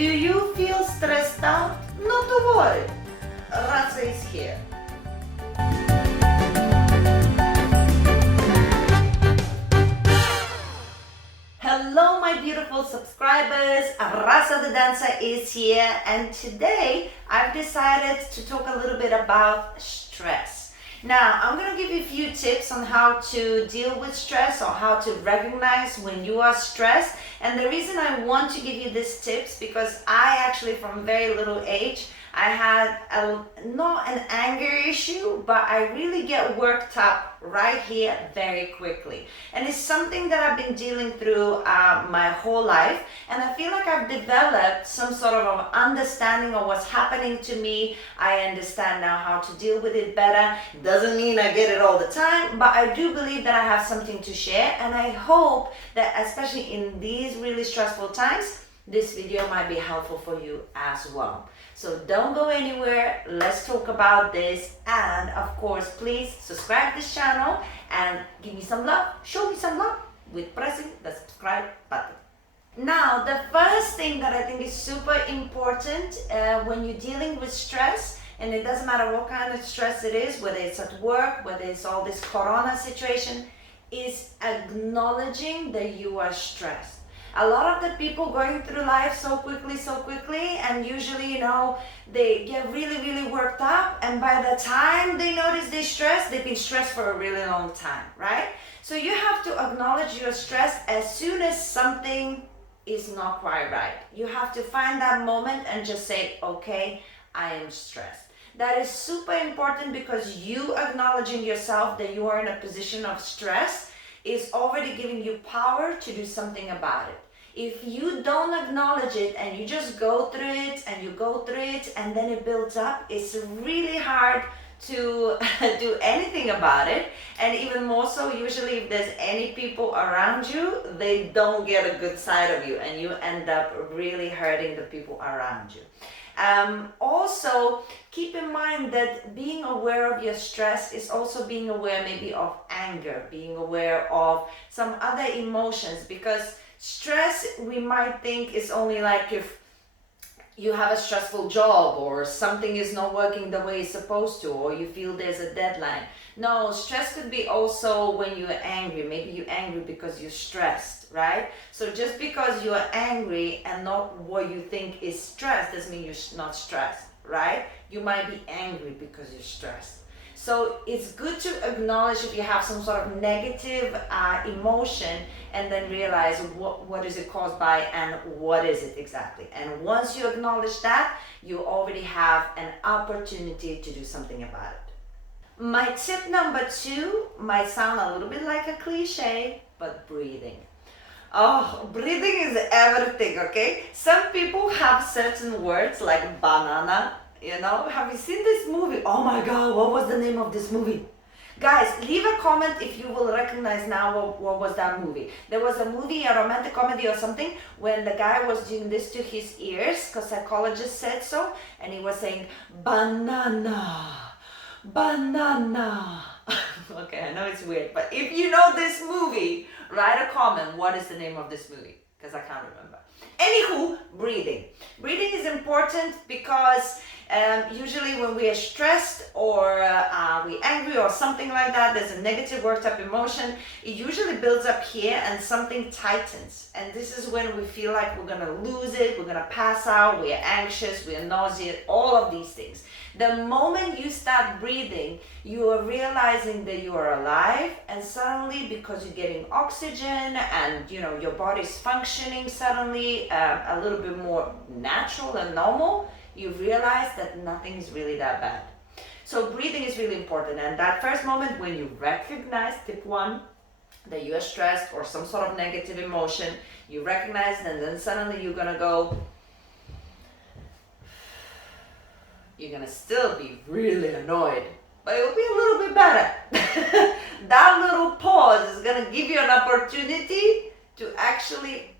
Do you feel stressed out? Not to worry, Rasa is here. Hello my beautiful subscribers, Rasa the dancer is here, and today I've decided to talk a little bit about stress. Now I'm going to give you a few tips on how to deal with stress or how to recognize when you are stressed. And the reason I want to give you these tips because I actually from very little age I had not an anger issue, but I really get worked up right here very quickly. And it's something that I've been dealing through my whole life. And I feel like I've developed some sort of understanding of what's happening to me. I understand now how to deal with it better. Doesn't mean I get it all the time, but I do believe that I have something to share. And I hope that especially in these really stressful times, this video might be helpful for you as well. So don't go anywhere, let's talk about this, and of course please subscribe to this channel and give me some love, show me some love with pressing the subscribe button. Now the first thing that I think is super important when you're dealing with stress, and it doesn't matter what kind of stress it is, whether it's at work, whether it's all this corona situation, is acknowledging that you are stressed. A lot of the people going through life so quickly, and usually, they get really worked up, and by the time they notice they're stressed, they've been stressed for a really long time, right? So you have to acknowledge your stress as soon as something is not quite right. You have to find that moment and just say, okay, I am stressed. That is super important because you acknowledging yourself that you are in a position of stress is already giving you power to do something about it. If you don't acknowledge it and you just go through it and then it builds up, it's really hard to do anything about it. And even more so, usually if there's any people around you, they don't get a good side of you and you end up really hurting the people around you. Also, keep in mind that being aware of your stress is also being aware maybe of anger, being aware of some other emotions, because stress we might think is only like if you have a stressful job or something is not working the way it's supposed to, or you feel there's a deadline. No, stress could be also when you're angry. Maybe you're angry because you're stressed, right? So just because you're angry and not what you think is stress doesn't mean you're not stressed, right? You might be angry because you're stressed. So it's good to acknowledge if you have some sort of negative emotion and then realize what is it caused by and what is it exactly. And once you acknowledge that, you already have an opportunity to do something about it. My tip number 2 might sound a little bit like a cliche, but breathing. Oh, breathing is everything, okay? Some people have certain words like banana. Have you seen this movie? Oh my god, what was the name of this movie? Guys, leave a comment if you will recognize now what was that movie. There was a movie, a romantic comedy or something, when the guy was doing this to his ears because psychologists said so, and he was saying banana, banana. Okay, I know it's weird, but if you know this movie, write a comment. What is the name of this movie? Because I can't remember. Anywho, breathing. Breathing is important because usually when we are stressed or we're angry or something like that, there's a negative worked up emotion, it usually builds up here and something tightens. And this is when we feel like we're going to lose it, we're going to pass out, we're anxious, we're nauseous, all of these things. The moment you start breathing, you are realizing that you are alive, and suddenly because you're getting oxygen and your body's functioning suddenly a little bit more natural and normal, you realize that nothing is really that bad. So breathing is really important, and that first moment when you recognize, tip 1, that you are stressed or some sort of negative emotion, you recognize, and then suddenly you're gonna go. You're gonna still be really annoyed, but it'll be a little bit better. That little pause is gonna give you an opportunity to actually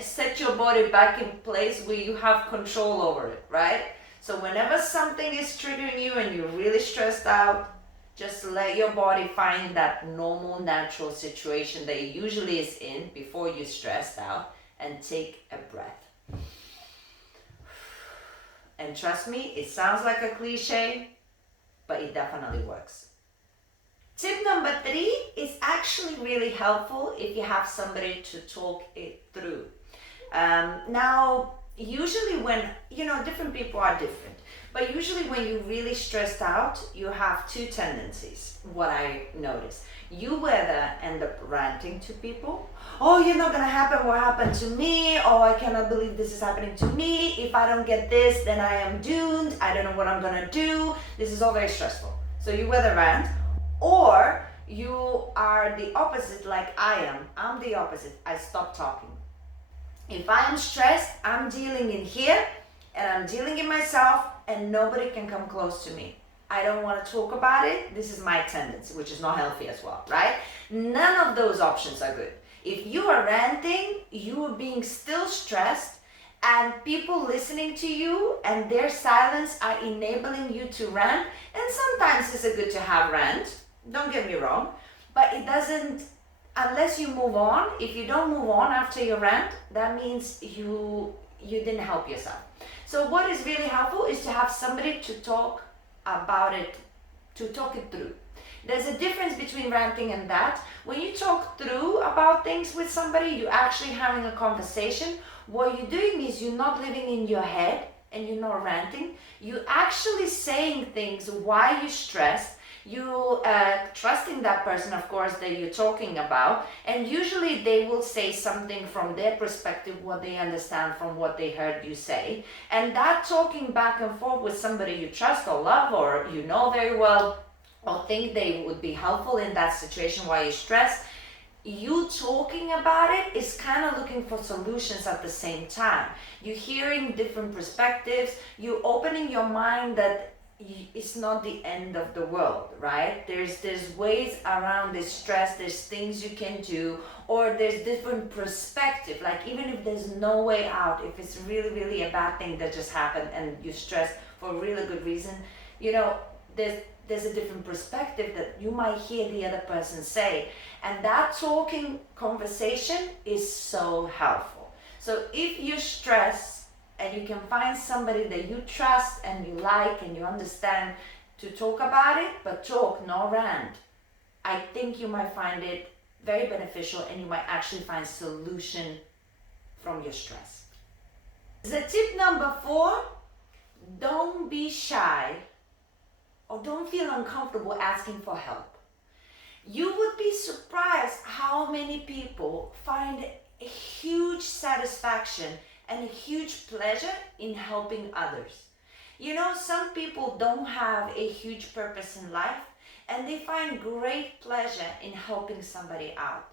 set your body back in place where you have control over it, right? So whenever something is triggering you and you're really stressed out, just let your body find that normal, natural situation that it usually is in before you're stressed out, and take a breath. And trust me, it sounds like a cliche, but it definitely works. Tip number 3 is actually really helpful if you have somebody to talk it through. Now, usually when, different people are different, but usually when you're really stressed out, you have two tendencies, what I notice. You either end up ranting to people. Oh, you're not gonna happen what happened to me. Oh, I cannot believe this is happening to me. If I don't get this, then I am doomed. I don't know what I'm gonna do. This is all very stressful. So you either rant, or you are the opposite like I am. I'm the opposite. I stop talking. If I am stressed, I'm dealing in here and I'm dealing in myself and nobody can come close to me. I don't want to talk about it. This is my tendency, which is not healthy as well, right? None of those options are good. If you are ranting, you are being still stressed and people listening to you and their silence are enabling you to rant. And sometimes it's good to have rant, don't get me wrong, but it doesn't, unless you move on. If you don't move on after your rant, that means you didn't help yourself. So what is really helpful is to have somebody to talk about it, to talk it through. There's a difference between ranting and that. When you talk through about things with somebody, you're actually having a conversation. What you're doing is you're not living in your head and you're not ranting. You're actually saying things why you're stressed. You trusting that person, of course, that you're talking about, and usually they will say something from their perspective, what they understand from what they heard you say. And that talking back and forth with somebody you trust or love or you know very well or think they would be helpful in that situation while you're stressed, you talking about it is kind of looking for solutions at the same time. You're hearing different perspectives, you're opening your mind that it's not the end of the world, right? There's ways around this stress, there's things you can do, or there's different perspective. Like even if there's no way out, if it's really, really a bad thing that just happened and you're stressed for a really good reason, there's a different perspective that you might hear the other person say. And that talking conversation is so helpful. So if you're stressed, and you can find somebody that you trust and you like and you understand to talk about it, but talk, no rant. I think you might find it very beneficial and you might actually find solution from your stress. The tip number 4, don't be shy or don't feel uncomfortable asking for help. You would be surprised how many people find a huge satisfaction and a huge pleasure in helping others. Some people don't have a huge purpose in life and they find great pleasure in helping somebody out.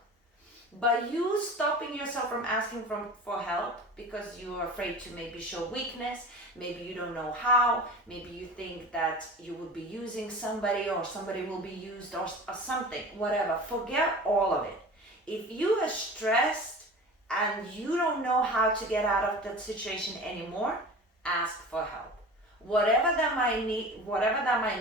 But you stopping yourself from asking for help because you're afraid to maybe show weakness, maybe you don't know how, maybe you think that you will be using somebody or somebody will be used or something, whatever. Forget all of it. If you are stressed and you don't know how to get out of that situation anymore, ask for help. Whatever that might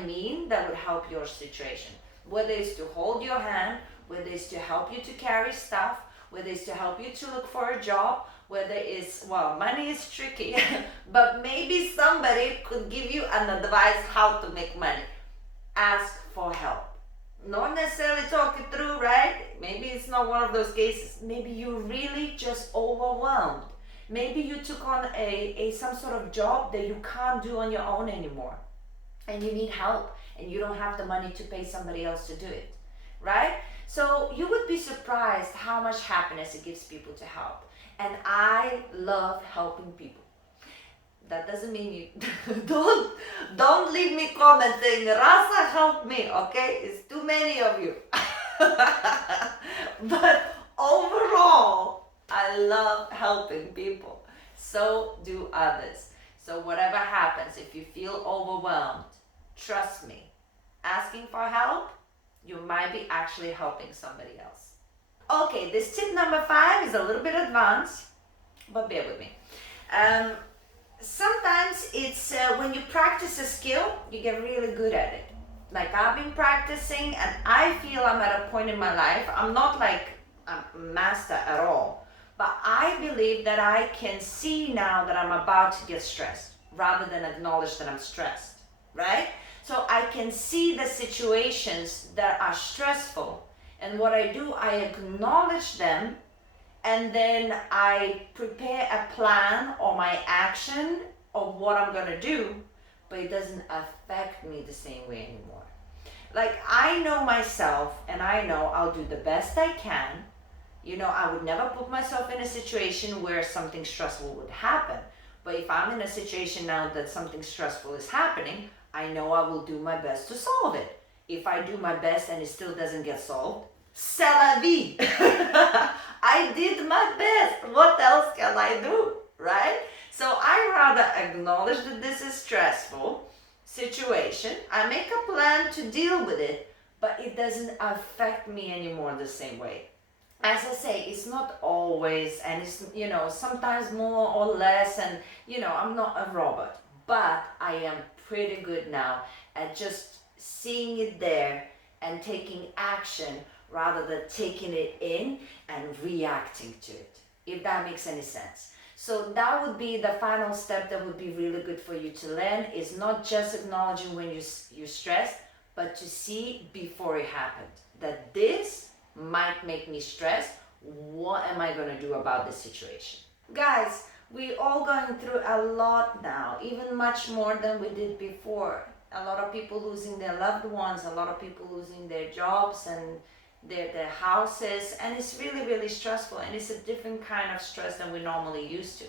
mean, that would help your situation. Whether it's to hold your hand, whether it's to help you to carry stuff, whether it's to help you to look for a job, whether it's, money is tricky, but maybe somebody could give you an advice how to make money. Ask for help. Not necessarily talk it through, right? Maybe it's not one of those cases. Maybe you're really just overwhelmed. Maybe you took on some sort of job that you can't do on your own anymore. And you need help and you don't have the money to pay somebody else to do it, right? So you would be surprised how much happiness it gives people to help. And I love helping people. That doesn't mean you don't leave me comments saying Rasa help me, okay? It's too many of you. But overall, I love helping people. So do others. So whatever happens, if you feel overwhelmed, trust me, asking for help, you might be actually helping somebody else. Okay, this tip number 5 is a little bit advanced, but bear with me. Sometimes it's when you practice a skill, you get really good at it. Like I've been practicing and I feel I'm at a point in my life, I'm not like a master at all, but I believe that I can see now that I'm about to get stressed. rather than acknowledge that I'm stressed, right? So I can see the situations that are stressful, and what I do, I acknowledge them, and then I prepare a plan or my action of what I'm gonna do, but it doesn't affect me the same way anymore. Like, I know myself, and I know I'll do the best I can. I would never put myself in a situation where something stressful would happen. But if I'm in a situation now that something stressful is happening, I know I will do my best to solve it. If I do my best and it still doesn't get solved, c'est la vie. I did my best. What else can I do, right? So I rather acknowledge that this is stressful situation. I make a plan to deal with it, but it doesn't affect me anymore the same way. As I say, it's not always, and it's, sometimes more or less, and, I'm not a robot, but I am pretty good now at just seeing it there and taking action rather than taking it in and reacting to it, if that makes any sense. So that would be the final step that would be really good for you to learn, is not just acknowledging when you're stressed, but to see before it happened that this might make me stressed. What am I going to do about this situation? Guys, we're all going through a lot now, even much more than we did before. A lot of people losing their loved ones, a lot of people losing their jobs and their houses, and it's really, really stressful, and it's a different kind of stress than we're normally used to.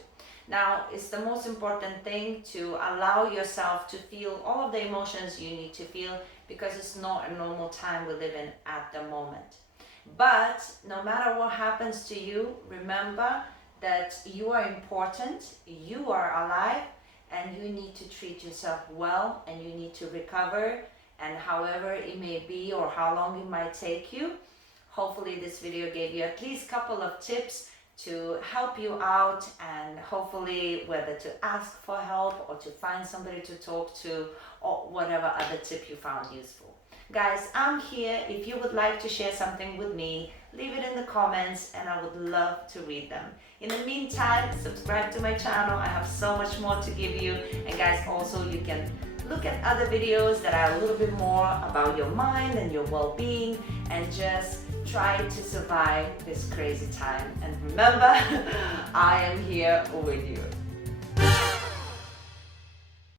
Now, it's the most important thing to allow yourself to feel all of the emotions you need to feel, because it's not a normal time we live in at the moment. But no matter what happens to you, remember that you are important, you are alive, and you need to treat yourself well, and you need to recover, and however it may be or how long it might take you. Hopefully this video gave you at least a couple of tips to help you out, and hopefully whether to ask for help or to find somebody to talk to, or whatever other tip you found useful. Guys, I'm here. If you would like to share something with me, leave it in the comments and I would love to read them. In the meantime, subscribe to my channel. I have so much more to give you. And guys, also you can look at other videos that are a little bit more about your mind and your well-being, and just try to survive this crazy time. And remember, I am here with you.